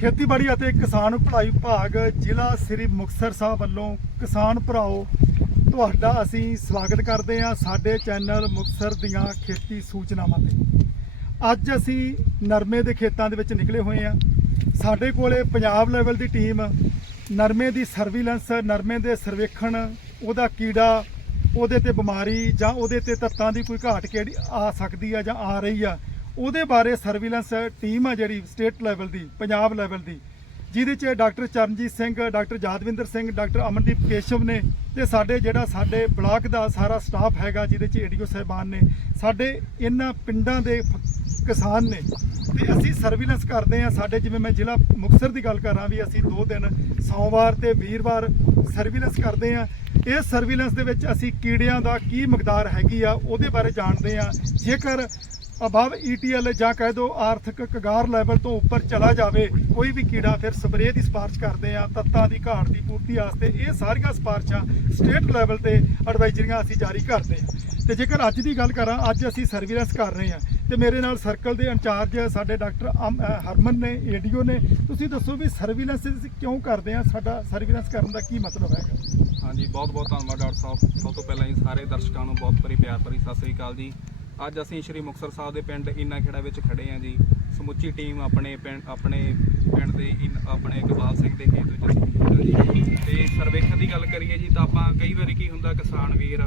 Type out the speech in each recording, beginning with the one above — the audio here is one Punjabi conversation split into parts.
ਖੇਤੀਬਾੜੀ ਅਤੇ ਕਿਸਾਨ ਭਲਾਈ ਵਿਭਾਗ ਜ਼ਿਲ੍ਹਾ ਸ੍ਰੀ ਮੁਕਤਸਰ ਸਾਹਿਬ ਵੱਲੋਂ ਕਿਸਾਨ ਭਰਾਓ, ਤੁਹਾਡਾ ਅਸੀਂ ਸਵਾਗਤ ਕਰਦੇ ਹਾਂ ਸਾਡੇ ਚੈਨਲ ਮੁਕਤਸਰ ਦੀਆਂ ਖੇਤੀ ਸੂਚਨਾਵਾਂ ਤੇ। ਅੱਜ ਅਸੀਂ ਨਰਮੇ ਦੇ ਖੇਤਾਂ ਦੇ ਵਿੱਚ ਨਿਕਲੇ ਹੋਏ ਹਾਂ। ਸਾਡੇ ਕੋਲੇ ਪੰਜਾਬ ਲੈਵਲ ਦੀ ਟੀਮ ਨਰਮੇ ਦੀ ਸਰਵੀਲੈਂਸ, ਨਰਮੇ ਦੇ ਸਰਵੇਖਣ, ਉਹਦਾ ਕੀੜਾ, ਉਹਦੇ ਤੇ ਬਿਮਾਰੀ ਜਾਂ ਉਹਦੇ ਤੇ ਤੱਤਾਂ ਦੀ ਕੋਈ ਘਾਟ ਕਿਹੜੀ ਆ ਸਕਦੀ ਆ ਜਾਂ ਆ ਰਹੀ ਆ ਉਹਦੇ ਬਾਰੇ ਸਰਵੀਲੈਂਸ ਟੀਮ ਆ ਜਿਹੜੀ ਸਟੇਟ ਲੈਵਲ ਦੀ, ਪੰਜਾਬ ਲੈਵਲ ਦੀ, ਜਿਹਦੇ 'ਚ doctor Charanjit Singh, doctor Jadwinder Singh, doctor Amandeep Keshav ਨੇ ਤੇ ਸਾਡੇ ਜਿਹੜਾ ਸਾਡੇ ਬਲਾਕ ਦਾ ਸਾਰਾ ਸਟਾਫ ਹੈਗਾ, ਜਿਹਦੇ ਚ ਏਡੀਓ ਸਾਹਿਬਾਨ ਨੇ, ਸਾਡੇ ਇਹਨਾਂ ਪਿੰਡਾਂ ਦੇ ਕਿਸਾਨ ਨੇ, ਤੇ ਅਸੀਂ ਸਰਵੀਲੈਂਸ ਕਰਦੇ ਆ ਸਾਡੇ ਜਿਵੇਂ ਮੈਂ ਜ਼ਿਲ੍ਹਾ ਮੁਕਤਸਰ ਦੀ ਗੱਲ ਕਰਾਂ ਵੀ ਅਸੀਂ ਦੋ ਦਿਨ, ਸੋਮਵਾਰ ਤੇ ਵੀਰਵਾਰ ਸਰਵੀਲੈਂਸ ਕਰਦੇ ਆ ਇਸ ਸਰਵੀਲੈਂਸ ਦੇ ਵਿੱਚ ਅਸੀਂ ਕੀੜਿਆਂ ਦਾ ਕੀ ਮਕਦਾਰ ਹੈਗੀ ਆ, ਉਹਦੇ ਬਾਰੇ ਜਾਣਦੇ ਆ ਜੇਕਰ ਅਭਵ ਈਟੀਐਲ ਜਾਂ ਕਹਿ ਦੋ ਆਰਥਿਕ ਕਗਾਰ ਲੈਵਲ ਤੋਂ ਉੱਪਰ ਚਲਾ ਜਾਵੇ, ਕੋਈ ਵੀ ਕੀੜਾ ਫਿਰ ਸਪਰੇਅ ਦੀ ਸਿਫਾਰਿਸ਼ ਕਰਦੇ ਆ, ਤੱਤਾਂ ਦੀ ਘਾਟ ਦੀ ਪੂਰਤੀ ਵਾਸਤੇ ਇਹ ਸਾਰੀਆਂ ਸਿਫਾਰਿਸ਼ਾਂ ਸਟੇਟ ਲੈਵਲ ਤੇ ਐਡਵਾਈਜ਼ਰੀਆਂ ਅਸੀਂ ਜਾਰੀ ਕਰਦੇ ਆ ਤੇ ਜੇਕਰ ਅੱਜ ਦੀ ਗੱਲ ਕਰਾਂ, ਅੱਜ ਅਸੀਂ ਸਰਵੀਲੈਂਸ ਕਰ ਰਹੇ ਆ ਤੇ ਮੇਰੇ ਨਾਲ ਸਰਕਲ ਦੇ ਇੰਚਾਰਜ ਸਾਡੇ ਡਾਕਟਰ ਅਮ- ਹਰਮਨ ਨੇ, ਏਡੀਓ ਨੇ। ਤੁਸੀਂ ਦੱਸੋ ਵੀ ਸਰਵੀਲੈਂਸ ਅਸੀਂ ਕਿਉਂ ਕਰਦੇ ਆ ਸਾਡਾ ਸਰਵੀਲੈਂਸ ਕਰਨ ਦਾ ਕੀ ਮਤਲਬ ਹੈਗਾ? ਹਾਂਜੀ ਬਹੁਤ ਬਹੁਤ ਧੰਨਵਾਦ ਡਾਕਟਰ ਸਾਹਿਬ। ਸਭ ਤੋਂ ਪਹਿਲਾਂ ਹੀ ਸਾਰੇ ਦਰਸ਼ਕਾਂ ਨੂੰ ਬਹੁਤ ਭਰੀ ਪਿਆਰ ਭਰੀ ਸਤਿ ਸ੍ਰੀ ਅਕਾਲ ਜੀ। ਅੱਜ ਅਸੀਂ ਸ਼੍ਰੀ ਮੁਕਤਸਰ ਸਾਹਿਬ ਦੇ ਪਿੰਡ ਇਨਾ ਖੇੜਾ ਵਿੱਚ ਖੜੇ ਹਾਂ ਜੀ। ਸਮੁੱਚੀ ਟੀਮ ਆਪਣੇ ਪਿੰਡ ਆਪਣੇ ਪਿੰਡ ਦੇ ਇਨ- ਆਪਣੇ ਇਕਬਾਲ ਸਿੰਘ ਦੇ ਖੇਤ ਵਿੱਚ ਅਸੀਂ ਜੀ। ਤੇ ਸਰਵੇਖਣ ਦੀ ਗੱਲ ਕਰੀਏ ਜੀ ਤਾਂ ਆਪਾਂ ਕਈ ਵਾਰੀ ਕੀ ਹੁੰਦਾ, ਕਿਸਾਨ ਵੀਰ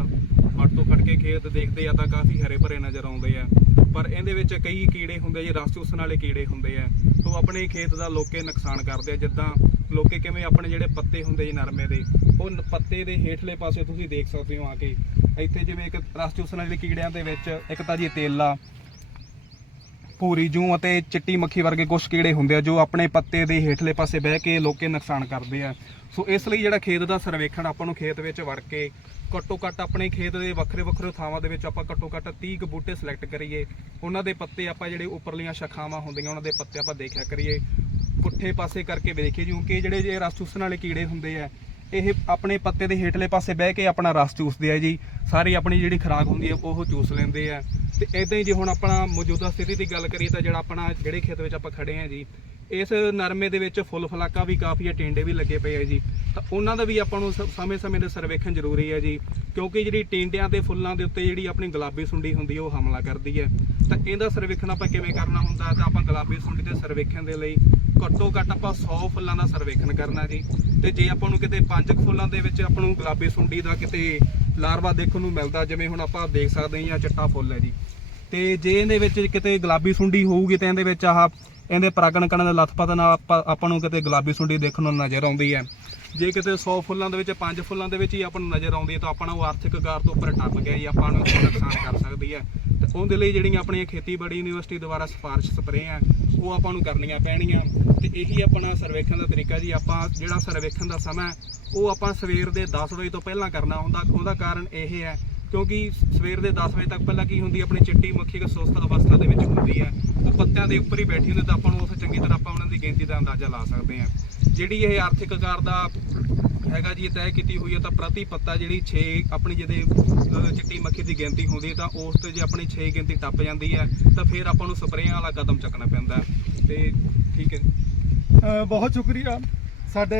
ਫੜ ਤੋਂ ਖੜ ਕੇ ਖੇਤ ਦੇਖਦੇ ਆ ਤਾਂ ਕਾਫੀ ਹਰੇ ਭਰੇ ਨਜ਼ਰ ਆਉਂਦੇ ਆ। ਪਰ ਇਹਦੇ ਵਿੱਚ ਕਈ ਕੀੜੇ ਹੁੰਦੇ ਜੀ ਰਸ ਚੂਸਣ ਵਾਲੇ ਕੀੜੇ ਹੁੰਦੇ ਆ। ਤੋਂ ਆਪਣੇ ਖੇਤ ਦਾ ਲੋਕੇ ਨੁਕਸਾਨ ਕਰਦੇ ਆ। ਜਿੱਦਾਂ ਲੋਕੇ ਕਿਵੇਂ ਆਪਣੇ ਜਿਹੜੇ ਪੱਤੇ ਹੁੰਦੇ ਜੀ ਨਰਮੇ ਦੇ, ਉਹ ਪੱਤੇ ਦੇ ਹੇਠਲੇ ਪਾਸੇ ਤੁਸੀਂ ਦੇਖ ਸਕਦੇ ਹੋ ਆ ਕੇ। ਇੱਥੇ ਜਿਵੇਂ ਇੱਕ ਰਸ ਚੂਸਣ ਵਾਲੇ ਕੀੜਿਆਂ ਦੇ ਵਿੱਚ ਇੱਕ ਤਾਂ ਜੀ ਤੇਲਾ, ਭੂਰੀ ਜੂੰ ਅਤੇ ਚਿੱਟੀ ਮੱਖੀ ਵਰਗੇ ਕੁਝ ਕੀੜੇ ਹੁੰਦੇ ਆ ਜੋ ਆਪਣੇ ਪੱਤੇ ਦੇ ਹੇਠਲੇ ਪਾਸੇ ਬਹਿ ਕੇ ਲੋਕੇ ਨੁਕਸਾਨ ਕਰਦੇ ਆ। ਸੋ ਇਸ ਲਈ ਜਿਹੜਾ ਖੇਤ ਦਾ ਸਰਵੇਖਣ ਆਪਾਂ ਨੂੰ ਖੇਤ ਵਿੱਚ ਵੜ ਕੇ ਘੱਟੋ ਘੱਟ ਆਪਣੇ ਖੇਤ ਦੇ ਵੱਖਰੇ ਵੱਖਰੇ ਥਾਵਾਂ ਦੇ ਵਿੱਚ ਆਪਾਂ ਘੱਟੋ ਘੱਟ 30 ਕੁ ਬੂਟੇ ਸਿਲੈਕਟ ਕਰੀਏ। ਉਹਨਾਂ ਦੇ ਪੱਤੇ ਆਪਾਂ ਜਿਹੜੇ ਉੱਪਰਲੀਆਂ ਸ਼ਾਖਾਵਾਂ ਹੁੰਦੀਆਂ, ਉਹਨਾਂ ਦੇ ਪੱਤੇ ਆਪਾਂ ਦੇਖਿਆ ਕਰੀਏ। ਪੁੱਠੇ ਪਾਸੇ ਕਰਕੇ ਵੇਖੀਏ ਕਿਉਂਕਿ ਜਿਹੜੇ ਜੇ ਰਸ ਚੂਸਣ ਵਾਲੇ ਕੀੜੇ ਹੁੰਦੇ ਆ, ਇਹ ਆਪਣੇ ਪੱਤੇ ਦੇ ਹੇਠਲੇ ਪਾਸੇ ਬਹਿ ਕੇ ਆਪਣਾ ਰਸ ਚੂਸਦੇ ਆ ਜੀ। ਸਾਰੀ ਆਪਣੀ ਜਿਹੜੀ ਖੁਰਾਕ ਹੁੰਦੀ ਹੈ ਉਹ ਚੂਸ ਲੈਂਦੇ ਆ। ਤੇ ਇਦਾਂ ਹੀ ਜੇ ਹੁਣ ਆਪਣਾ ਮੌਜੂਦਾ ਸਥਿਤੀ ਦੀ ਗੱਲ ਕਰੀਏ ਤਾਂ ਜਿਹੜਾ ਆਪਣਾ ਜਿਹੜੇ ਖੇਤ ਵਿੱਚ ਆਪਾਂ ਖੜੇ ਆ ਜੀ, ਇਸ ਨਰਮੇ ਦੇ ਵਿੱਚ ਫੁੱਲ ਫਲਾਕਾ ਵੀ ਕਾਫੀ ਹੈ ਟਿੰਡੇ ਵੀ ਲੱਗੇ ਪਏ ਆ ਜੀ। ਤਾਂ ਉਹਨਾਂ ਦਾ ਵੀ ਆਪਾਂ ਨੂੰ ਸਮੇਂ-ਸਮੇਂ ਦੇ ਸਰਵੇਖਣ ਜ਼ਰੂਰੀ ਹੈ ਜੀ, ਕਿਉਂਕਿ ਜਿਹੜੀ ਟਿੰਡਿਆਂ ਦੇ ਫੁੱਲਾਂ ਦੇ ਉੱਤੇ ਜਿਹੜੀ ਆਪਣੀ ਗੁਲਾਬੀ ਸੁੰਡੀ ਹੁੰਦੀ ਹੈ ਉਹ ਹਮਲਾ ਕਰਦੀ ਹੈ ਤਾਂ ਇਹਦਾ ਸਰਵੇਖਣ ਆਪਾਂ ਕਿਵੇਂ ਕਰਨਾ ਹੁੰਦਾ, ਤਾਂ ਆਪਾਂ ਗੁਲਾਬੀ ਸੁੰਡੀ ਦੇ ਸਰਵੇਖਣ ਦੇ ਲਈ ਘੱਟੋ ਘੱਟ ਆਪਾਂ 100 ਫੁੱਲਾਂ ਦਾ ਸਰਵੇਖਣ ਕਰਨਾ ਜੀ। ਤੇ ਜੇ ਆਪਾਂ ਨੂੰ ਕਿਤੇ 5 ਫੁੱਲਾਂ ਦੇ ਵਿੱਚ ਆਪਾਂ ਨੂੰ ਗੁਲਾਬੀ ਸੁੰਡੀ ਦਾ ਕਿਤੇ ਲਾਰਵਾ ਦੇਖਣ ਨੂੰ ਮਿਲਦਾ, ਜਿਵੇਂ ਹੁਣ ਆਪਾਂ ਦੇਖ ਸਕਦੇ ਹਾਂ ਚਿੱਟਾ ਫੁੱਲ ਹੈ ਜੀ। ਤੇ ਜੇ ਇਹਦੇ ਵਿੱਚ ਕਿਤੇ ਗੁਲਾਬੀ ਸੁੰਡੀ ਹੋਊਗੀ ਤਾਂ ਇਹਦੇ ਵਿੱਚ ਆਹ ਇਹਦੇ ਪਰਾਗਣ ਕਰਨ ਦੇ ਲਥਪਤ ਨਾਲ ਆਪਾਂ ਆਪਾਂ ਨੂੰ ਕਿਤੇ ਗੁਲਾਬੀ ਸੁੰਡੀ ਦੇਖਣ ਨੂੰ ਨਜ਼ਰ ਆਉਂਦੀ ਹੈ। ਜੇ ਕਿਤੇ 100 ਫੁੱਲਾਂ ਦੇ ਵਿੱਚ 5 ਫੁੱਲਾਂ ਦੇ ਵਿੱਚ ਹੀ ਆਪਾਂ ਨੂੰ ਨਜ਼ਰ ਆਉਂਦੀ ਹੈ, ਤਾਂ ਆਪਾਂ ਉਹ ਆਰਥਿਕ ਕਾਰ ਤੋਂ ਉੱਪਰ ਟੱਪ ਗਿਆ ਜੀ ਆਪਾਂ ਨੂੰ ਨੁਕਸਾਨ ਕਰ ਸਕਦੀ ਹੈ। ਉਹਦੇ ਲਈ ਜਿਹੜੀਆਂ ਆਪਣੀਆਂ ਖੇਤੀਬਾੜੀ ਯੂਨੀਵਰਸਿਟੀ ਦੁਆਰਾ ਸਿਫਾਰਿਸ਼ ਸਪਰੇਅ ਆ, ਉਹ ਆਪਾਂ ਨੂੰ ਕਰਨੀਆਂ ਪੈਣੀਆਂ। ਤੇ ਇਹੀ ਆਪਣਾ ਸਰਵੇਖਣ ਦਾ ਤਰੀਕਾ ਜੀ, ਆਪਾਂ ਜਿਹੜਾ ਸਰਵੇਖਣ ਦਾ ਸਮਾਂ ਉਹ ਆਪਾਂ ਸਵੇਰ ਦੇ 10 ਵਜੇ ਤੋਂ ਪਹਿਲਾਂ ਕਰਨਾ ਹੁੰਦਾ। ਉਹਦਾ ਕਾਰਨ ਇਹ ਹੈ, ਕਿਉਂਕਿ ਸਵੇਰ ਦੇ 10 ਵਜੇ ਤੱਕ ਪਹਿਲਾਂ ਕੀ ਹੁੰਦੀ, ਆਪਣੀ ਚਿੱਟੀ ਮੱਖੀ ਇੱਕ ਸੁਸਤ ਅਵਸਥਾ ਦੇ ਵਿੱਚ ਹੁੰਦੀ ਹੈ। ਉਹ ਪੱਤਿਆਂ ਦੇ ਉੱਪਰ ਹੀ ਬੈਠੀ ਹੁੰਦੀ ਤਾਂ ਆਪਾਂ ਨੂੰ ਉਸ ਚੰਗੀ ਤਰ੍ਹਾਂ ਆਪਾਂ ਉਹਨਾਂ ਦੀ ਗਿਣਤੀ ਦਾ ਅੰਦਾਜ਼ਾ ਲਾ ਸਕਦੇ ਹਾਂ। ਜਿਹੜੀ ਇਹ ਆਰਥਿਕ ਆਕਾਰ ਦਾ ਹੈਗਾ ਜੀ, ਇਹ ਤੈਅ ਕੀਤੀ ਹੋਈ ਹੈ ਤਾਂ ਪ੍ਰਤੀ ਪੱਤਾ ਜਿਹੜੀ 6 ਆਪਣੀ ਜਿਹਦੇ ਚਿੱਟੀ ਮੱਖੀ ਦੀ ਗਿਣਤੀ ਹੁੰਦੀ ਹੈ ਤਾਂ ਉਸ ਤੇ ਜੇ ਆਪਣੀ 6 ਗਿਣਤੀ ਟੱਪ ਜਾਂਦੀ ਹੈ ਤਾਂ ਫਿਰ ਆਪਾਂ ਨੂੰ ਸਪਰੇਆਂ ਵਾਲਾ ਕਦਮ ਚੱਕਣਾ ਪੈਂਦਾ ਹੈ। ਤੇ ਠੀਕ ਹੈ ਬਹੁਤ ਸ਼ੁਕਰੀਆ। ਸਾਡੇ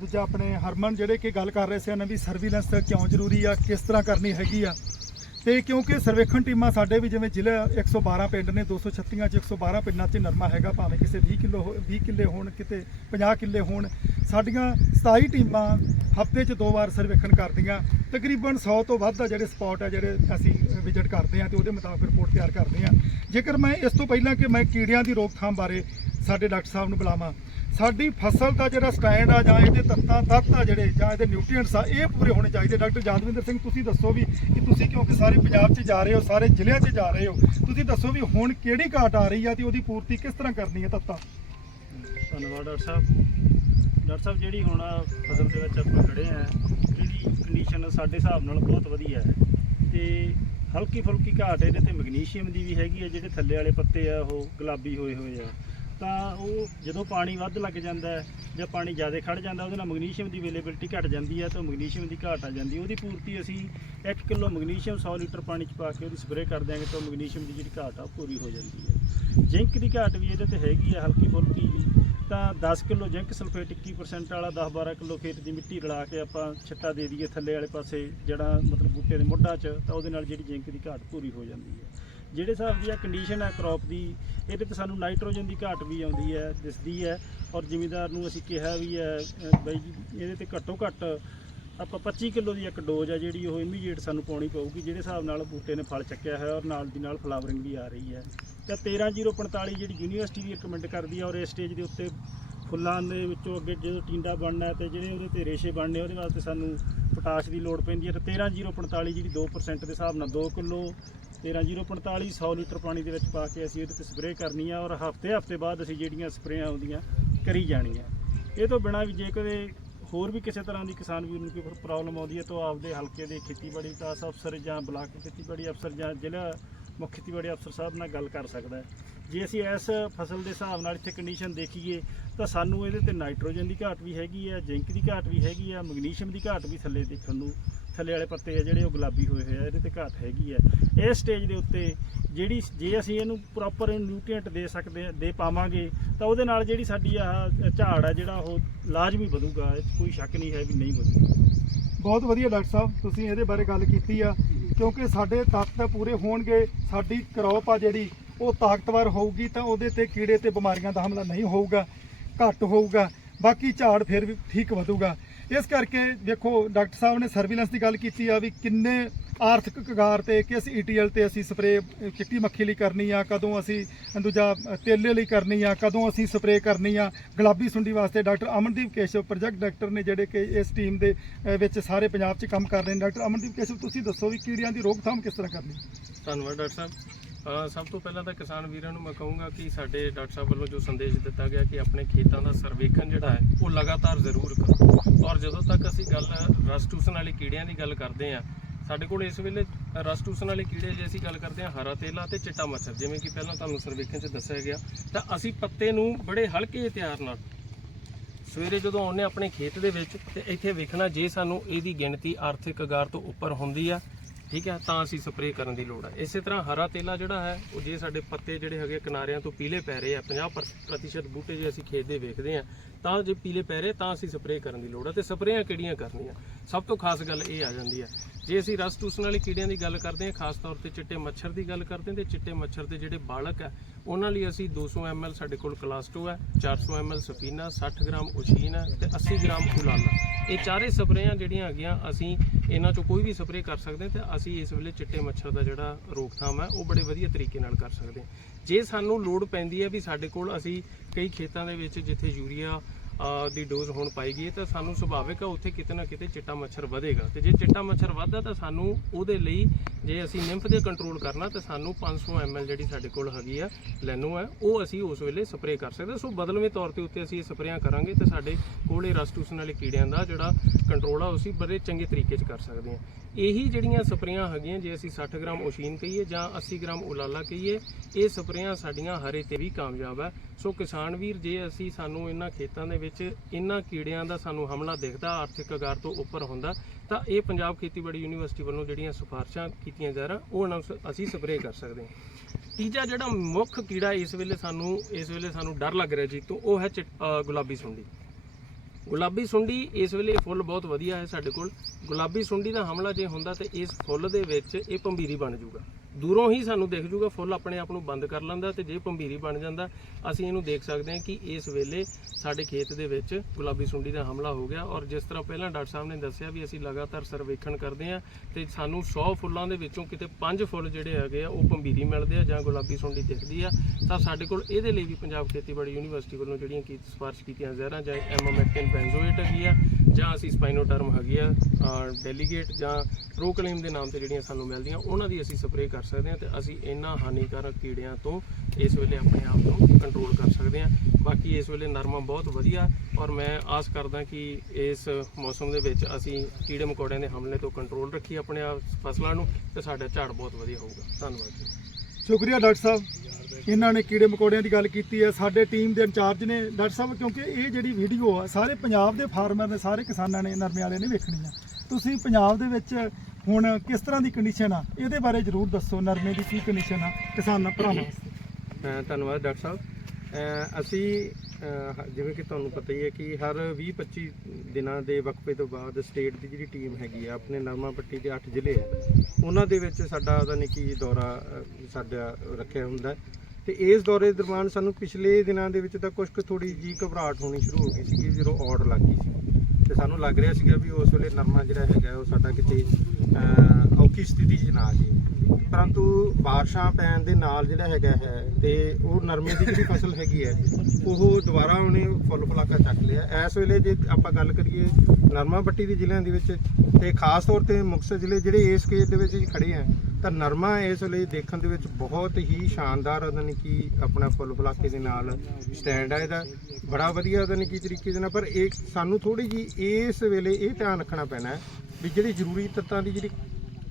ਦੂਜਾ ਆਪਣੇ ਹਰਮਨ ਜਿਹੜੇ ਕਿ ਗੱਲ ਕਰ ਰਹੇ ਸੀ ਸਨ ਵੀ ਸਰਵੀਲੈਂਸ ਕਿਉਂ ਜ਼ਰੂਰੀ ਆ, ਕਿਸ ਤਰ੍ਹਾਂ ਕਰਨੀ ਹੈਗੀ ਆ। ਤੇ ਕਿਉਂਕਿ ਸਰਵੇਖਣ ਟੀਮਾਂ ਸਾਡੇ ਵੀ ਜਿਵੇਂ ਜ਼ਿਲ੍ਹਾ 112 ਪਿੰਡ ਨੇ 236 ਚ 112 ਪਿੰਡਾਂ 'ਚ ਨਰਮਾ ਹੈਗਾ, ਭਾਵੇਂ ਕਿਸੇ 20 ਕਿਲੋ 20 ਕਿੱਲੇ ਹੋਣ, ਕਿਤੇ 50 ਕਿੱਲੇ ਹੋਣ, ਸਾਡੀਆਂ 27 ਟੀਮਾਂ ਹਫ਼ਤੇ 'ਚ ਦੋ ਵਾਰ ਸਰਵੇਖਣ ਕਰਦੀਆਂ। ਤਕਰੀਬਨ 100 ਤੋਂ ਵੱਧ ਆ ਜਿਹੜੇ ਸਪੌਟ ਆ, ਜਿਹੜੇ ਅਸੀਂ ਵਿਜ਼ਿਟ ਕਰਦੇ ਆ ਤੇ ਉਹਦੇ ਮੁਤਾਬਕ ਰਿਪੋਰਟ ਤਿਆਰ ਕਰਦੇ ਆ। ਜੇਕਰ ਮੈਂ ਇਸ ਤੋਂ ਪਹਿਲਾਂ ਕਿ ਮੈਂ ਕੀੜਿਆਂ ਦੀ ਰੋਕਥਾਮ ਬਾਰੇ ਸਾਡੇ ਡਾਕਟਰ ਸਾਹਿਬ ਨੂੰ ਬੁਲਾਵਾਂ ਸਾਡੀ ਫਸਲ ਦਾ ਜਿਹੜਾ ਸਟੈਂਡ ਆ ਜਾਂ ਇਹਦੇ ਤੱਤਾਂ, ਤੱਤ ਆ ਜਿਹੜੇ, ਜਾਂ ਇਹਦੇ ਨਿਊਟ੍ਰੀਐਂਟਸ ਆ, ਇਹ ਪੂਰੇ ਹੋਣੇ ਚਾਹੀਦੇ। ਡਾਕਟਰ ਜਾਦਵਿੰਦਰ ਸਿੰਘ, ਤੁਸੀਂ ਦੱਸੋ ਵੀ ਕਿ ਤੁਸੀਂ ਕਿਉਂਕਿ ਸਾਰੇ ਪੰਜਾਬ 'ਚ ਜਾ ਰਹੇ ਹੋ, ਸਾਰੇ ਜ਼ਿਲ੍ਹਿਆਂ 'ਚ ਜਾ ਰਹੇ ਹੋ, ਤੁਸੀਂ ਦੱਸੋ ਵੀ ਹੁਣ ਕਿਹੜੀ ਘਾਟ ਆ ਰਹੀ ਆ ਤੇ ਉਹਦੀ ਪੂਰਤੀ ਕਿਸ ਤਰ੍ਹਾਂ ਕਰਨੀ ਹੈ ਤੱਤਾਂ? ਧੰਨਵਾਦ ਡਾਕਟਰ ਸਾਹਿਬ। ਡਾਕਟਰ ਸਾਹਿਬ, ਜਿਹੜੀ ਹੁਣ ਫਸਲ ਦੇ ਵਿੱਚ ਆਪਾਂ ਖੜੇ ਆ ਇਹਦੀ ਕੰਡੀਸ਼ਨ ਸਾਡੇ ਹਿਸਾਬ ਨਾਲ ਬਹੁਤ ਵਧੀਆ ਹੈ। ਤੇ ਹਲਕੀ ਫੁਲਕੀ ਘਾਟ ਇਹਦੇ ਤੇ ਮੈਗਨੀਸ਼ੀਅਮ ਦੀ ਵੀ ਹੈਗੀ ਹੈ ਜਿਹੜੇ ਥੱਲੇ ਵਾਲੇ ਪੱਤੇ ਆ, ਉਹ ਗੁਲਾਬੀ ਹੋਏ ਹੋਏ ਆ। ਤਾਂ ਉਹ ਜਦੋਂ ਪਾਣੀ ਵੱਧ ਲੱਗ ਜਾਂਦਾ ਹੈ ਜਾਂ ਪਾਣੀ ਜ਼ਿਆਦਾ ਖੜ ਜਾਂਦਾ, ਉਹਦੇ ਨਾਲ ਮੈਗਨੀਸ਼ੀਅਮ ਦੀ ਅਵੇਲੇਬਿਲਟੀ ਘਟ ਜਾਂਦੀ ਹੈ, ਤਾਂ ਮੈਗਨੀਸ਼ੀਅਮ ਦੀ ਘਾਟ ਆ ਜਾਂਦੀ ਉਹਦੀ ਪੂਰਤੀ ਅਸੀਂ 1 ਕਿਲੋ ਮੈਗਨੀਸ਼ੀਅਮ 100 ਲੀਟਰ ਪਾਣੀ ਚ ਪਾ ਕੇ ਉਹਦੀ ਸਪਰੇਅ ਕਰ ਦਿਆਂਗੇ ਤਾਂ ਮੈਗਨੀਸ਼ੀਅਮ ਦੀ ਜਿਹੜੀ ਘਾਟ ਆ ਉਹ ਪੂਰੀ ਹੋ ਜਾਂਦੀ ਹੈ। ਜ਼ਿੰਕ ਦੀ ਘਾਟ ਵੀ ਇਹਦੇ ਤੇ ਹੈਗੀ ਹੈ, ਹਲਕੀ ਫੁਲਕੀ ਤਾਂ 10 ਕਿਲੋ ਜ਼ਿੰਕ ਸਲਫੇਟ 21% ਵਾਲਾ 10-12 ਕਿਲੋ ਖੇਤ ਦੀ ਮਿੱਟੀ ਰਲਾ ਕੇ ਆਪਾਂ ਛਿੱਟਾ ਦੇ ਦਈਏ ਥੱਲੇ ਵਾਲੇ ਪਾਸੇ, ਜਿਹੜਾ ਮਤਲਬ ਬੂਟੇ ਦੇ ਮੋਢਾ 'ਚ, ਤਾਂ ਉਹਦੇ ਨਾਲ ਜਿਹੜੀ ਜ਼ਿੰਕ ਦੀ ਘਾਟ ਪੂਰੀ ਹੋ ਜਾਂਦੀ ਹੈ। ਜਿਹੜੇ ਹਿਸਾਬ ਦੀ ਆ ਕੰਡੀਸ਼ਨ ਹੈ ਕ੍ਰੌਪ ਦੀ ਇਹਦੇ ਤੇ ਸਾਨੂੰ ਨਾਈਟ੍ਰੋਜਨ ਦੀ ਘਾਟ ਵੀ ਆਉਂਦੀ ਹੈ ਦਿਸਦੀ ਹੈ ਔਰ ਜ਼ਿਮੀਦਾਰ ਨੂੰ ਅਸੀਂ ਕਿਹਾ ਵੀ ਹੈ ਅ, ਬਾਈ ਜੀ ਇਹਦੇ ਤੇ ਘੱਟੋ ਘੱਟ ਆਪਾਂ 25 ਕਿਲੋ ਦੀ ਇੱਕ ਡੋਜ਼ ਆ ਜਿਹੜੀ ਉਹ ਇਮੀਡੀਏਟ ਸਾਨੂੰ ਪਾਉਣੀ ਪਊਗੀ ਜਿਹੜੇ ਹਿਸਾਬ ਨਾਲ ਬੂਟੇ ਨੇ ਫਲ ਚੱਕਿਆ ਹੈ ਔਰ ਨਾਲ ਦੀ ਨਾਲ ਫਲਾਵਰਿੰਗ ਵੀ ਆ ਰਹੀ ਹੈ। ਤਾਂ 13045 ਜਿਹੜੀ ਯੂਨੀਵਰਸਿਟੀ ਦੀ ਰეკਮੈਂਡ ਕਰਦੀ ਹੈ ਔਰ ਇਸ ਸਟੇਜ ਦੇ ਉੱਤੇ ਫੁੱਲਾਂ ਦੇ ਵਿੱਚੋਂ ਅੱਗੇ ਜਦੋਂ ਟਿੰਡਾ ਬਣਨਾ ਹੈ ਤੇ ਜਿਹੜੇ ਉਹਦੇ ਤੇ ਰੇਸ਼ੇ ਬਣਨੇ ਉਹਦੇ ਵਾਸਤੇ ਸਾਨੂੰ ਪੋਟਾਸ਼ ਦੀ ਲੋੜ ਪੈਂਦੀ ਹੈ ਤੇ 13045 ਜਿਹੜੀ 2% ਦੇ ਹਿਸਾਬ ਨਾਲ 2 ਕਿਲੋ 13045 100 ਲੀਟਰ ਪਾਣੀ ਦੇ ਵਿੱਚ ਪਾ ਕੇ ਅਸੀਂ ਇਹਦੇ ਤੇ ਸਪਰੇਅ ਕਰਨੀ ਆ ਔਰ ਹਫ਼ਤੇ ਹਫ਼ਤੇ ਬਾਅਦ ਅਸੀਂ ਜਿਹੜੀਆਂ ਸਪਰੇਆਂ ਆਉਂਦੀਆਂ ਕਰੀ ਜਾਣੀਆਂ। ਇਹ ਤੋਂ ਬਿਨਾਂ ਵੀ ਜੇ ਕਦੇ ਹੋਰ ਵੀ ਕਿਸੇ ਤਰ੍ਹਾਂ ਦੀ ਕਿਸਾਨ ਵੀਰ ਨੂੰ ਕੋਈ ਪ੍ਰੋਬਲਮ ਆਉਂਦੀ ਹੈ ਤਾਂ ਉਹ ਆਪਦੇ ਹਲਕੇ ਦੇ ਖੇਤੀਬਾੜੀ ਵਿਕਾਸ ਅਫਸਰ ਜਾਂ ਬਲਾਕ ਖੇਤੀਬਾੜੀ ਅਫਸਰ ਜਾਂ ਜ਼ਿਲ੍ਹਾ ਮੁੱਖ ਖੇਤੀਬਾੜੀ ਅਫਸਰ ਸਾਹਿਬ ਨਾਲ ਗੱਲ ਕਰ ਸਕਦਾ ਹੈ। ਜੇ ਅਸੀਂ ਇਸ ਫਸਲ ਦੇ ਹਿਸਾਬ ਨਾਲ ਇੱਥੇ ਕੰਡੀਸ਼ਨ ਦੇਖੀਏ, ਤਾਂ ਸਾਨੂੰ ਇਹਦੇ ਤੇ ਨਾਈਟ੍ਰੋਜਨ ਦੀ ਘਾਟ ਵੀ ਹੈਗੀ ਹੈ ਜ਼ਿੰਕ ਦੀ ਘਾਟ ਵੀ ਹੈਗੀ ਆ ਮੈਗਨੀਸ਼ੀਅਮ ਦੀ ਘਾਟ ਵੀ ਥੱਲੇ ਦੇਖਣ ਨੂੰ, ਥੱਲੇ ਵਾਲੇ ਪੱਤੇ ਆ ਜਿਹੜੇ ਉਹ ਗੁਲਾਬੀ ਹੋਏ ਹੋਏ ਆ, ਇਹਦੇ ਤੇ ਘਾਟ ਹੈਗੀ ਹੈ ਇਸ ਸਟੇਜ ਦੇ ਉੱਤੇ ਜਿਹੜੀ ਜੇ ਅਸੀਂ ਇਹਨੂੰ ਪ੍ਰੋਪਰ ਨਿਊਟ੍ਰੀਐਂਟ ਦੇ ਸਕਦੇ ਦੇ ਪਾਵਾਂਗੇ, ਤਾਂ ਉਹਦੇ ਨਾਲ ਜਿਹੜੀ ਸਾਡੀ ਆਹ ਝਾੜ ਆ ਜਿਹੜਾ ਉਹ ਲਾਜ਼ਮੀ ਵਧੂਗਾ ਇਹ ਕੋਈ ਸ਼ੱਕ ਨਹੀਂ ਹੈ ਵੀ ਨਹੀਂ ਵਧੂਗਾ ਬਹੁਤ ਵਧੀਆ ਡਾਕਟਰ ਸਾਹਿਬ, ਤੁਸੀਂ ਇਹਦੇ ਬਾਰੇ ਗੱਲ ਕੀਤੀ ਆ, ਕਿਉਂਕਿ ਸਾਡੇ ਤੱਤ ਪੂਰੇ ਹੋਣਗੇ, ਸਾਡੀ ਕਰੋਪ ਆ ਜਿਹੜੀ ਉਹ ਤਾਕਤਵਰ ਹੋਊਗੀ ਤਾਂ ਉਹਦੇ ਤੇ ਕੀੜੇ ਤੇ ਬਿਮਾਰੀਆਂ ਦਾ ਹਮਲਾ ਨਹੀਂ ਹੋਊਗਾ, ਘੱਟ ਹੋਊਗਾ, ਬਾਕੀ ਝਾੜ ਫਿਰ ਵੀ ਠੀਕ ਵਧੂਗਾ। ਇਸ ਕਰਕੇ ਦੇਖੋ, ਡਾਕਟਰ ਸਾਹਿਬ ਨੇ ਸਰਵੀਲੈਂਸ ਦੀ ਗੱਲ ਕੀਤੀ ਆ ਵੀ ਕਿੰਨੇ ਆਰਥਿਕ ਕਗਾਰ ਤੇ, ਕਿਸ ਈਟੀਐਲ ਤੇ ਅਸੀਂ ਸਪਰੇ ਚਿੱਟੀ ਮੱਖੀ ਲਈ ਕਰਨੀ ਆ, ਕਦੋਂ ਅਸੀਂ ਦੂਜਾ ਤੇਲੇ ਲਈ ਕਰਨੀ ਆ, ਕਦੋਂ ਅਸੀਂ ਸਪਰੇ ਕਰਨੀ ਆ। ਗੁਲਾਬੀ ਸੁੰਡੀ ਵਾਸਤੇ doctor Amandeep Keshav, project director ਨੇ ਜਿਹੜੇ ਕਿ ਇਸ ਟੀਮ ਦੇ ਵਿੱਚ ਸਾਰੇ ਪੰਜਾਬ 'ਚ ਕੰਮ ਕਰ ਰਹੇ ਨੇ। ਡਾਕਟਰ ਅਮਨਦੀਪ ਕੇਸ਼ਵ, ਤੁਸੀਂ ਦੱਸੋ ਵੀ ਕੀੜਿਆਂ ਦੀ ਰੋਕਥਾਮ ਕਿਸ ਤਰ੍ਹਾਂ ਕਰਨੀ? ਧੰਨਵਾਦ ਡਾਕਟਰ ਸਾਹਿਬ। ਸਭ ਤੋਂ ਪਹਿਲਾਂ ਤਾਂ ਕਿਸਾਨ ਵੀਰਾਂ ਨੂੰ ਮੈਂ ਕਹੂੰਗਾ ਕਿ ਸਾਡੇ ਡਾਕਟਰ ਸਾਹਿਬ ਵੱਲੋਂ ਜੋ ਸੰਦੇਸ਼ ਦਿੱਤਾ ਗਿਆ ਕਿ ਆਪਣੇ ਖੇਤਾਂ ਦਾ ਸਰਵੇਖਣ ਜਿਹੜਾ ਹੈ, ਉਹ ਲਗਾਤਾਰ ਜ਼ਰੂਰ ਕਰੋ। ਔਰ ਜਦੋਂ ਤੱਕ ਅਸੀਂ ਗੱਲ ਰਸਟੂਸਨ ਵਾਲੇ ਕੀੜਿਆਂ ਦੀ ਗੱਲ ਕਰਦੇ ਹਾਂ, ਸਾਡੇ ਕੋਲ ਇਸ ਵੇਲੇ ਰਸਟੂਸਨ ਵਾਲੇ ਕੀੜੇ ਜੇ ਅਸੀਂ ਗੱਲ ਕਰਦੇ ਹਾਂ, ਹਰਾ ਤੇਲਾ ਤੇ ਚਿੱਟਾ ਮੱਛਰ। ਜਿਵੇਂ ਕਿ ਪਹਿਲਾਂ ਤੁਹਾਨੂੰ ਸਰਵੇਖਣ 'ਚ ਦੱਸਿਆ ਗਿਆ, ਤਾਂ ਅਸੀਂ ਪੱਤੇ ਨੂੰ ਬੜੇ ਹਲਕੇ ਹਥਿਆਰ ਨਾਲ ਸਵੇਰੇ ਜਦੋਂ ਆਉਂਦੇ ਹਾਂ ਆਪਣੇ ਖੇਤ ਦੇ ਵਿੱਚ, ਤੇ ਇੱਥੇ ਵੇਖਣਾ ਜੇ ਸਾਨੂੰ ਇਹਦੀ ਗਿਣਤੀ ਆਰਥਿਕ ਅਗਾਰ ਤੋਂ ਉੱਪਰ ਹੁੰਦੀ ਆ ਠੀਕ ਹੈ, ਤਾਂ ਅਸੀਂ ਸਪਰੇਅ ਕਰਨ ਦੀ ਲੋੜ ਹੈ। ਇਸੇ ਤਰ੍ਹਾਂ ਹਰਾ ਤੇਲਾ ਜਿਹੜਾ ਹੈ, ਉਹ ਜੇ ਸਾਡੇ ਪੱਤੇ ਜਿਹੜੇ ਹੈਗੇ ਕਿਨਾਰਿਆਂ ਤੋਂ ਪੀਲੇ ਪੈ ਰਹੇ ਆ 50% ਪ੍ਰਤੀਸ਼ਤ ਬੂਟੇ ਜੇ ਅਸੀਂ ਖੇਤ ਦੇ ਵੇਖਦੇ ਆ, ਤਾਂ ਜੇ ਪੀਲੇ ਪੈ ਰਹੇ, ਤਾਂ ਅਸੀਂ ਸਪਰੇਅ ਕਰਨ ਦੀ ਲੋੜ ਹੈ। ਤੇ ਸਪਰੇਆਂ ਕਿਹੜੀਆਂ ਕਰਨੀਆਂ? ਸਭ ਤੋਂ ਖਾਸ ਗੱਲ ਇਹ ਆ ਜਾਂਦੀ ਹੈ, ਜੇ ਅਸੀਂ ਰਸ ਟੂਸਣ ਵਾਲੇ ਕੀੜਿਆਂ ਦੀ ਗੱਲ ਕਰਦੇ ਹਾਂ, ਖਾਸ ਤੌਰ ਤੇ ਚਿੱਟੇ ਮੱਛਰ ਦੀ ਗੱਲ ਕਰਦੇ ਹਾਂ, ਤੇ ਚਿੱਟੇ ਮੱਛਰ ਦੇ ਜਿਹੜੇ ਬਾਲਕ ਹੈ, ਉਹਨਾਂ ਲਈ ਅਸੀਂ 200 ml ਸਾਡੇ ਕੋਲ ਕਲਾਸਟੋ ਹੈ 400 ml ਸਫੀਨਾ 60 ਗ੍ਰਾਮ ਉਸ਼ੀਨ ਹੈ ਤੇ 80 ਗ੍ਰਾਮ ਕੁਲਾਲਾ। ਇਹ ਚਾਰੇ ਸਪਰੇਆਂ ਜਿਹੜੀਆਂ ਹੈਗੀਆਂ, ਅਸੀਂ ਇਹਨਾਂ ਚੋਂ ਕੋਈ ਵੀ ਸਪਰੇਅ ਕਰ ਸਕਦੇ ਹਾਂ ਤੇ ਅਸੀਂ ਇਸ ਵੇਲੇ ਚਿੱਟੇ ਮੱਛਰ ਦਾ ਜਿਹੜਾ ਰੋਕਥਾਮ ਹੈ, ਉਹ ਬੜੇ ਵਧੀਆ ਤਰੀਕੇ ਨਾਲ ਕਰ ਸਕਦੇ ਜੇ ਸਾਨੂੰ ਲੋੜ ਪੈਂਦੀ ਹੈ ਵੀ ਸਾਡੇ ਕੋਲ ਅਸੀਂ ਕਈ ਖੇਤਾਂ ਦੇ ਵਿੱਚ ਜਿੱਥੇ ਯੂਰੀਆ ਦੀ ਡੋਜ਼ ਹੁਣ ਪਾਈ ਗਈ ਹੈ ਤਾਂ ਸਾਨੂੰ ਸੁਭਾਵਿਕ ਆ ਉੱਥੇ ਕਿਤੇ ਨਾ ਕਿਤੇ ਚਿੱਟਾ ਮੱਛਰ ਵਧੇਗਾ। ਤੇ ਜੇ ਚਿੱਟਾ ਮੱਛਰ ਵੱਧਦਾ, ਤਾਂ ਸਾਨੂੰ ਉਹਦੇ ਲਈ ਜੇ ਅਸੀਂ ਨਿੰਫ ਦੇ ਕੰਟਰੋਲ ਕਰਨਾ, ਤਾਂ ਸਾਨੂੰ 500 ml ਜਿਹੜੀ ਸਾਡੇ ਕੋਲ ਹੈਗੀ ਆ, ਲੈਨੋ ਹੈ ਉਹ ਅਸੀਂ ਉਸ ਵੇਲੇ ਸਪਰੇਅ ਕਰ ਸਕਦੇ ਸੋ ਬਦਲਵੇਂ ਤੌਰ ਤੇ ਉੱਤੇ ਅਸੀਂ ਇਹ ਸਪਰੇਆਂ ਕਰਾਂਗੇ, ਤੇ ਸਾਡੇ ਕੋਲ ਇਹ ਰਸਟੂਸਨ ਵਾਲੇ ਕੀੜਿਆਂ ਦਾ ਜਿਹੜਾ ਕੰਟਰੋਲ ਆ ਅਸੀਂ ਬੜੇ ਚੰਗੇ ਤਰੀਕੇ 'ਚ ਕਰ ਸਕਦੇ ਹਾਂ। ਇਹੀ ਜਿਹੜੀਆਂ ਸਪਰੇਆਂ ਹੈਗੀਆਂ, ਜੇ ਅਸੀਂ 60 ਗ੍ਰਾਮ ਓਸ਼ੀਨ ਕਹੀਏ ਜਾਂ 80 ਗ੍ਰਾਮ ਉਲਾਲਾ ਕਹੀਏ, ਇਹ ਸਪਰੇਆਂ ਸਾਡੀਆਂ ਹਰੇ ਤੇ ਵੀ ਕਾਮਯਾਬ ਆ। ਸੋ ਕਿਸਾਨ ਵੀਰ, ਜੇ ਅਸੀਂ ਸਾਨੂੰ ਇਹਨਾਂ ਖੇਤਾਂ ਦੇ ਵਿੱਚ ਇਹਨਾਂ ਕੀੜਿਆਂ ਦਾ ਸਾਨੂੰ ਹਮਲਾ ਦਿਖਦਾ, ਆਰਥਿਕ ਅਗਾਰ ਤੋਂ ਉੱਪਰ ਹੁੰਦਾ, ਤਾਂ ਇਹ ਪੰਜਾਬ ਖੇਤੀਬਾੜੀ ਯੂਨੀਵਰਸਿਟੀ ਵੱਲੋਂ ਜਿਹੜੀਆਂ ਸਿਫਾਰਸ਼ਾਂ ਕੀਤੀਆਂ ਜਾ ਰਹੀਆਂ, ਉਹ ਨਾਲ ਅਸੀਂ ਸਪਰੇਅ ਕਰ ਸਕਦੇ ਹਾਂ। ਤੀਜਾ ਜਿਹੜਾ ਮੁੱਖ ਕੀੜਾ ਇਸ ਵੇਲੇ ਸਾਨੂੰ, ਇਸ ਵੇਲੇ ਸਾਨੂੰ ਡਰ ਲੱਗ ਰਿਹਾ ਜੀ, ਤੋਂ ਉਹ ਹੈ ਚਿੱਟ- ਗੁਲਾਬੀ ਸੁੰਡੀ। ਗੁਲਾਬੀ ਸੁੰਡੀ ਇਸ ਵੇਲੇ ਫੁੱਲ ਬਹੁਤ ਵਧੀਆ ਹੈ ਸਾਡੇ ਕੋਲ। ਗੁਲਾਬੀ ਸੁੰਡੀ ਦਾ ਹਮਲਾ ਜੇ ਹੁੰਦਾ ਤੇ ਇਸ ਫੁੱਲ ਦੇ ਵਿੱਚ ਇਹ ਭੰਬੀਰੀ ਬਣ ਜਾਊਗਾ। ਦੂਰੋਂ ਹੀ ਸਾਨੂੰ ਦਿਖ ਜੂਗਾ, ਫੁੱਲ ਆਪਣੇ ਆਪ ਨੂੰ ਬੰਦ ਕਰ ਲੈਂਦਾ ਤੇ ਜੇ ਭੰਬੀਰੀ ਬਣ ਜਾਂਦਾ, ਅਸੀਂ ਇਹਨੂੰ ਦੇਖ ਸਕਦੇ ਹਾਂ ਕਿ ਇਸ ਵੇਲੇ ਸਾਡੇ ਖੇਤ ਦੇ ਵਿੱਚ ਗੁਲਾਬੀ ਸੁੰਡੀ ਦਾ ਹਮਲਾ ਹੋ ਗਿਆ ਔਰ ਜਿਸ ਤਰ੍ਹਾਂ ਪਹਿਲਾਂ ਡਾਕਟਰ ਸਾਹਿਬ ਨੇ ਦੱਸਿਆ ਵੀ ਅਸੀਂ ਲਗਾਤਾਰ ਸਰਵੇਖਣ ਕਰਦੇ ਹਾਂ ਤੇ ਸਾਨੂੰ 100 ਫੁੱਲਾਂ ਦੇ ਵਿੱਚੋਂ ਕਿਤੇ 5 ਫੁੱਲ ਜਿਹੜੇ ਹੈਗੇ ਆ, ਉਹ ਭੰਬੀਰੀ ਮਿਲਦੇ ਆ ਜਾਂ ਗੁਲਾਬੀ ਸੁੰਡੀ ਦਿਖਦੀ ਆ। ਤਾਂ ਸਾਡੇ ਕੋਲ ਇਹਦੇ ਲਈ ਵੀ ਪੰਜਾਬ ਖੇਤੀਬਾੜੀ ਯੂਨੀਵਰਸਿਟੀ ਵੱਲੋਂ ਜਿਹੜੀਆਂ ਕੀ ਸਿਫਾਰਿਸ਼ ਕੀਤੀਆਂ ਜ਼ਹਿਰਾਂ ਜਾਂ ਐਮੋਮੈਕਟਿਨ ਬੈਂਜ਼ੋਏਟ ਹੈਗੀ ਆ, ਜਾਂ ਅਸੀਂ ਸਪਾਈਨੋਟਰਮ ਹੈਗੀ ਆ ਡੈਲੀਗੇਟ ਜਾਂ ਪ੍ਰੋਕਲੇਮ ਦੇ ਨਾਮ ਤੇ ਜਿਹੜੀਆਂ ਸਾਨੂੰ ਮਿਲਦੀਆਂ, ਉਹਨਾਂ ਦੀ ਅਸੀਂ ਸਪਰੇਅ ਕਰ ਸਕਦੇ ਹਾਂ ਤੇ ਅਸੀਂ ਇਹਨਾਂ ਹਾਨੀਕਾਰਕ ਕੀੜਿਆਂ ਤੋਂ ਇਸ ਵੇਲੇ ਆਪਣੇ ਆਪ ਨੂੰ ਕੰਟਰੋਲ ਕਰ ਸਕਦੇ ਹਾਂ। ਬਾਕੀ ਇਸ ਵੇਲੇ ਨਰਮਾ ਬਹੁਤ ਵਧੀਆ ਔਰ ਮੈਂ ਆਸ ਕਰਦਾ ਕਿ ਇਸ ਮੌਸਮ ਦੇ ਵਿੱਚ ਅਸੀਂ ਕੀੜੇ ਮਕੌੜਿਆਂ ਦੇ ਹਮਲੇ ਤੋਂ ਕੰਟਰੋਲ ਰੱਖੀ ਆਪਣੇ ਆਪ ਫਸਲਾਂ ਨੂੰ ਤੇ ਸਾਡਾ ਝਾੜ ਬਹੁਤ ਵਧੀਆ ਹੋਊਗਾ। ਧੰਨਵਾਦ ਜੀ। ਸ਼ੁਕਰੀਆ ਡਾਕਟਰ ਸਾਹਿਬ। ਇਹਨਾਂ ਨੇ ਕੀੜੇ ਮਕੌੜਿਆਂ ਦੀ ਗੱਲ ਕੀਤੀ ਹੈ। ਸਾਡੇ ਟੀਮ ਦੇ ਇੰਚਾਰਜ ਨੇ ਡਾਕਟਰ ਸਾਹਿਬ, ਕਿਉਂਕਿ ਇਹ ਜਿਹੜੀ ਵੀਡੀਓ ਆ, ਸਾਰੇ ਪੰਜਾਬ ਦੇ ਫਾਰਮਰ ਨੇ, ਸਾਰੇ ਕਿਸਾਨਾਂ ਨੇ ਨਰਮੇ ਵਾਲੇ ਨੇ ਵੇਖਣੀ ਆ। ਤੁਸੀਂ ਪੰਜਾਬ ਦੇ ਵਿੱਚ ਹੁਣ ਕਿਸ ਤਰ੍ਹਾਂ ਦੀ ਕੰਡੀਸ਼ਨ ਆ? ਇਹਦੇ ਬਾਰੇ ਜਰੂਰ ਦੱਸੋ ਨਰਮੇ ਦੀ ਕੀ ਕੰਡੀਸ਼ਨ ਆ? ਕਿਸਾਨਾਂ ਭਰਾਵਾਂ। ਵਾਸਤੇ ਅ, ਧੰਨਵਾਦ ਡਾਕਟਰ ਸਾਹਿਬ। ਅ, ਅਸੀਂ ਅਹ, ਜਿਵੇਂ ਕਿ ਤੁਹਾਨੂੰ ਪਤਾ ਹੀ ਹੈ ਕਿ ਹਰ 20-25 ਦਿਨਾਂ ਦੇ ਵਕਫੇ ਤੋਂ ਬਾਅਦ ਸਟੇਟ ਦੀ ਜਿਹੜੀ ਟੀਮ ਹੈਗੀ ਆ ਆਪਣੇ ਨਰਮਾ ਪੱਟੀ ਦੇ 8 ਜ਼ਿਲ੍ਹੇ ਆ ਉਹਨਾਂ ਦੇ ਵਿੱਚ ਸਾਡਾ ਉਹਦਾ ਨਿੱਕੀ ਕੀ ਦੌਰਾ ਅਹ, ਸਾਡਾ ਰੱਖਿਆ ਹੁੰਦਾ। ਹੈ। ਤੇ ਇਸ ਦੌਰੇ ਦੌਰਾਨ ਸਾਨੂੰ ਪਿਛਲੇ ਦਿਨਾਂ ਦੇ ਵਿੱਚ ਤਾਂ ਕੁਝ ਕੁ ਥੋੜੀ ਜੀ ਘਬਰਾਹਟ ਹੋਣੀ ਸ਼ੁਰੂ ਹੋ ਗਈ ਸੀ ਜਦੋਂ ਔੜ ਲੱਗ ਗਈ ਸੀ। ਤੇ ਸਾਨੂੰ ਲੱਗ ਰਿਹਾ ਸੀਗਾ ਵੀ ਉਸ ਵੇਲੇ ਨਰਮਾ ਜਿਹੜਾ ਹੈਗਾ ਉਹ ਸਾਡਾ ਕਿਤੇ ਔਖੀ ਸਥਿਤੀ 'ਚ ਨਾ ਆ ਜੇ ਪਰੰਤੂ ਬਾਰਿਸ਼ਾਂ ਪੈਣ ਦੇ ਨਾਲ ਜਿਹੜਾ ਹੈਗਾ ਹੈ ਤੇ ਉਹ ਨਰਮੇ ਦੀ ਜਿਹੜੀ ਫਸਲ ਹੈਗੀ ਹੈ, ਉਹ ਦੁਬਾਰਾ ਉਹਨੇ ਫੁੱਲ ਫਲਾਕਾ ਚੱਕ ਲਿਆ। ਇਸ ਵੇਲੇ ਜੇ ਆਪਾਂ ਗੱਲ ਕਰੀਏ ਨਰਮਾ ਪੱਟੀ ਦੇ ਜ਼ਿਲ੍ਹਿਆਂ ਦੇ ਵਿੱਚ ਤੇ ਖਾਸ ਤੌਰ ਤੇ ਮੁਕਤਸਰ ਜ਼ਿਲ੍ਹੇ ਜਿਹੜੇ ਇਸ ਕੇਸ ਦੇ ਵਿੱਚ ਜੀ ਖੜੇ ਆ ਤਾਂ ਨਰਮਾ ਇਸ ਵੇਲੇ ਦੇਖਣ ਦੇ ਵਿੱਚ ਬਹੁਤ ਹੀ ਸ਼ਾਨਦਾਰ ਉਹਦਾ ਨਹੀਂ ਆਪਣਾ ਫੁੱਲ ਫਲਾਕੇ ਦੇ ਨਾਲ ਸਟੈਂਡ ਆ ਇਹਦਾ। ਬੜਾ ਵਧੀਆ ਉਹਦਾ ਕੀ ਤਰੀਕੇ ਦੇ ਨਾਲ, ਪਰ ਇਹ ਸਾਨੂੰ ਥੋੜੀ ਜੀ ਇਸ ਵੇਲੇ ਇਹ ਧਿਆਨ ਰੱਖਣਾ ਪੈਣਾ ਵੀ ਜਿਹੜੀ ਜ਼ਰੂਰੀ ਤੱਤਾਂ ਦੀ ਜਿਹੜੀ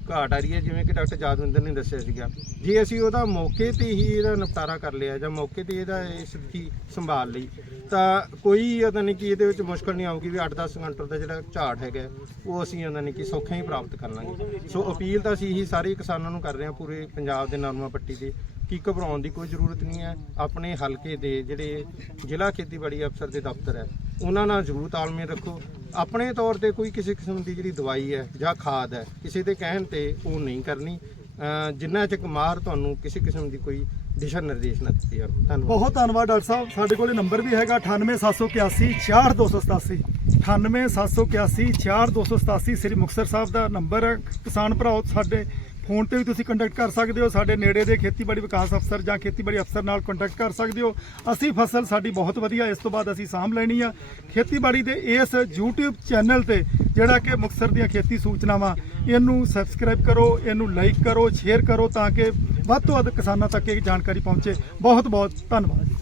ਘਾਟ ਆ ਰਹੀ ਹੈ, ਜਿਵੇਂ ਕਿ ਡਾਕਟਰ ਜਾਦਵਿੰਦਰ ਨੇ ਦੱਸਿਆ ਸੀਗਾ। ਜੇ ਅਸੀਂ ਉਹਦਾ ਮੌਕੇ ਤੇ ਹੀ ਇਹਦਾ ਨਿਪਟਾਰਾ ਕਰ ਲਿਆ ਜਾਂ ਮੌਕੇ ਤੇ ਇਹਦਾ ਇਸ ਦੀ ਸੰਭਾਲ ਲਈ, ਤਾਂ ਕੋਈ ਉਹਦਾ ਨਹੀਂ ਕਿ ਇਹਦੇ ਵਿੱਚ ਮੁਸ਼ਕਲ ਨਹੀਂ ਆਊਗੀ ਵੀ 8-10 ਘੰਟੇ ਦਾ ਜਿਹੜਾ ਝਾੜ ਹੈਗਾ, ਉਹ ਅਸੀਂ ਉਹਦਾ ਨਹੀਂ ਕਿ ਸੌਖਾ ਹੀ ਪ੍ਰਾਪਤ ਕਰ ਲਾਂਗੇ। ਸੋ ਅਪੀਲ ਤਾਂ ਅਸੀਂ ਹੀ ਸਾਰੇ ਕਿਸਾਨਾਂ ਨੂੰ ਕਰ ਰਹੇ ਹਾਂ ਪੂਰੇ ਪੰਜਾਬ ਦੇ ਨਰਮਾ ਪੱਟੀ ਦੇ ਕਿ ਘਬਰਾਉਣ ਦੀ ਕੋਈ ਜ਼ਰੂਰਤ ਨਹੀਂ ਹੈ। ਆਪਣੇ ਹਲਕੇ ਦੇ ਜਿਹੜੇ ਜ਼ਿਲ੍ਹਾ ਖੇਤੀਬਾੜੀ ਅਫਸਰ ਦੇ ਦਫ਼ਤਰ ਹੈ ਉਹਨਾਂ ਨਾਲ ਜ਼ਰੂਰ ਤਾਲਮੇਲ ਰੱਖੋ। ਆਪਣੇ ਤੌਰ ਤੇ ਕੋਈ ਕਿਸੇ ਕਿਸਮ ਦੀ ਜਿਹੜੀ ਦਵਾਈ ਹੈ ਜਾਂ ਖਾਦ ਹੈ, ਕਿਸੇ ਦੇ ਕਹਿਣ ਤੇ ਉਹ ਨਹੀਂ ਕਰਨੀ। ਅਹ ਜਿੰਨਾ ਚਿਰ ਮਾਰ ਤੁਹਾਨੂੰ ਕਿਸੇ ਕਿਸਮ ਦੀ ਕੋਈ ਦਿਸ਼ਾ ਨਿਰਦੇਸ਼ ਨਾ ਦਿੱਤੇ ਜਾਵੇ। ਧੰਨਵਾਦ। ਬਹੁਤ ਧੰਨਵਾਦ ਡਾਕਟਰ ਸਾਹਿਬ। ਸਾਡੇ ਕੋਲੇ ਨੰਬਰ ਵੀ ਹੈਗਾ 98781 64287 98781 64287 ਸ੍ਰੀ ਮੁਕਤਸਰ ਸਾਹਿਬ ਦਾ ਨੰਬਰ ਹੈ। ਕਿਸਾਨ ਭਰਾਓ, ਸਾਡੇ ਫੋਨ ਤੇ ਵੀ ਤੁਸੀਂ ਕੰਟੈਕਟ ਕਰ ਸਕਦੇ ਹੋ, ਸਾਡੇ ਨੇੜੇ ਦੇ ਖੇਤੀਬਾੜੀ ਵਿਕਾਸ ਅਫਸਰ ਜਾਂ ਖੇਤੀਬਾੜੀ ਅਫਸਰ ਨਾਲ ਕੰਟੈਕਟ ਕਰ ਸਕਦੇ ਹੋ। ਅਸੀਂ ਫਸਲ ਸਾਡੀ ਬਹੁਤ ਵਧੀਆ, ਇਸ ਤੋਂ ਬਾਅਦ ਅਸੀਂ ਸਾਂਭ ਲੈਣੀ ਆ। ਖੇਤੀਬਾੜੀ ਦੇ ਇਸ YouTube ਚੈਨਲ ਤੇ ਜਿਹੜਾ ਕਿ ਮੁਕਤਸਰ ਦੀਆਂ ਖੇਤੀ ਸੂਚਨਾਵਾਂ, ਇਹਨੂੰ ਸਬਸਕ੍ਰਾਈਬ ਕਰੋ, ਇਹਨੂੰ ਲਾਈਕ ਕਰੋ ਸ਼ੇਅਰ ਕਰੋ ਤਾਂ ਕਿ ਵੱਧ ਤੋਂ ਵੱਧ ਕਿਸਾਨਾਂ ਤੱਕ ਇਹ ਜਾਣਕਾਰੀ ਪਹੁੰਚੇ। ਬਹੁਤ ਬਹੁਤ ਧੰਨਵਾਦ।